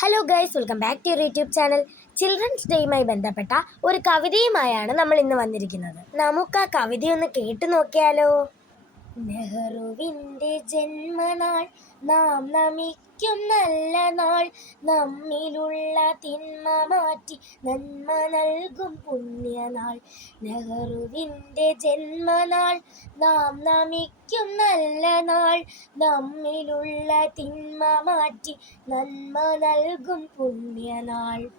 Hello guys welcome back to your YouTube channel children's ഡേയുമായി ബന്ധപ്പെട്ട ഒരു കവിതയുമായാണ് നമ്മൾ ഇന്ന് വന്നിരിക്കുന്നത്. നമുക്ക് ആ കവിതയൊന്ന് കേട്ടു നോക്കിയാലോ? നെഹ്റുവിന്റെ ജന്മനാൾ നാം നമിക്കും നല്ല നാൾ. നമ്മിലുള്ള തിന്മ മാറ്റി നന്മ നൽകും പുണ്യനാൾ. നെഹ്റുവിന്റെ ജന്മനാൾ നാം നമിക്കും നല്ല നാൾ. നമ്മിലുള്ള തിന്മ മാറ്റി നന്മ നൽകും പുണ്യനാൾ.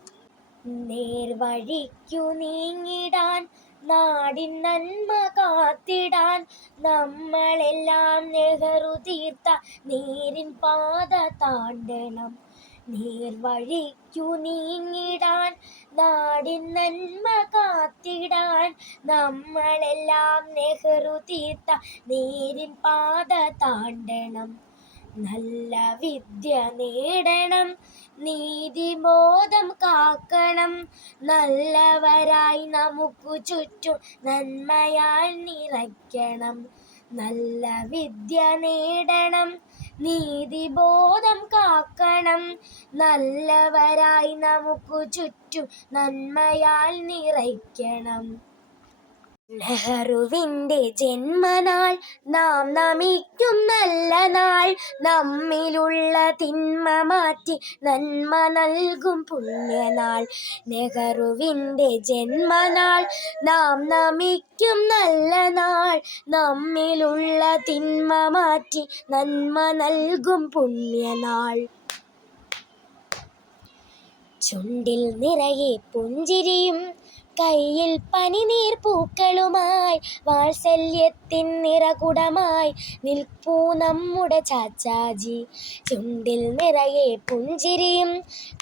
നേർവഴിക്കു നീങ്ങിടാൻ നാടിൻ നന്മ കാത്തിടാൻ നമ്മളെല്ലാം നെഹ്റു തീർത്ത നേരിൻ പാത താണ്ടണം. നേർവഴിക്കു നീങ്ങിടാൻ നാടിൻ നന്മ കാത്തിടാൻ നമ്മളെല്ലാം നെഹ്റു തീർത്ത നേരിൻ പാത താണ്ടണം. നല്ല വിദ്യ നേടണം നീതിബോധം കാക്കണം. നല്ലവരായി നമുക്ക് ചുറ്റും നന്മയാൽ നിറയ്ക്കണം. നല്ല വിദ്യ നേടണം നീതിബോധം കാക്കണം. നല്ലവരായി നമുക്ക് ചുറ്റും നന്മയാൽ നിറയ്ക്കണം. നെഹ്റുവിന്റെ ജന്മനാൾ നാം നമിക്കും നല്ല നാൾ. നമ്മിലുള്ള തിന്മ മാറ്റി നന്മ നൽകും പുണ്യനാൾ. നെഹ്റുവിന്റെ ജന്മനാൾ നാം നമിക്കും നല്ല നാൾ. നമ്മിലുള്ള തിന്മ മാറ്റി നന്മ നൽകും പുണ്യനാൾ. ചുണ്ടിൽ നിറയെ പുഞ്ചിരിയും കയ്യിൽ പനിനീർ പൂക്കളുമായി വാത്സല്യത്തിൻ നിറകുടമായി നിൽപ്പൂ നമ്മുടെ ചാച്ചാജി. ചുണ്ടിൽ നിറയെ പുഞ്ചിരിയും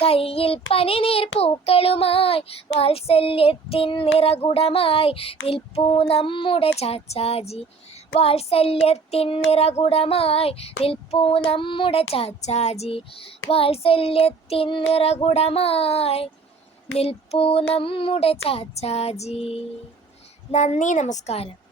കയ്യിൽ പനിനീർ പൂക്കളുമായി വാത്സല്യത്തിൻ നിറകുടമായി നിൽപ്പൂ നമ്മുടെ ചാച്ചാജി. വാത്സല്യത്തിൻ നിറകുടമായി നിൽപ്പൂ നമ്മുടെ ചാച്ചാജി. വാത്സല്യത്തിൻ നിറകുടമായി നിൽപ്പൂ നമ്മുടെ ചാച്ചാജി. നന്ദി നമസ്കാരം.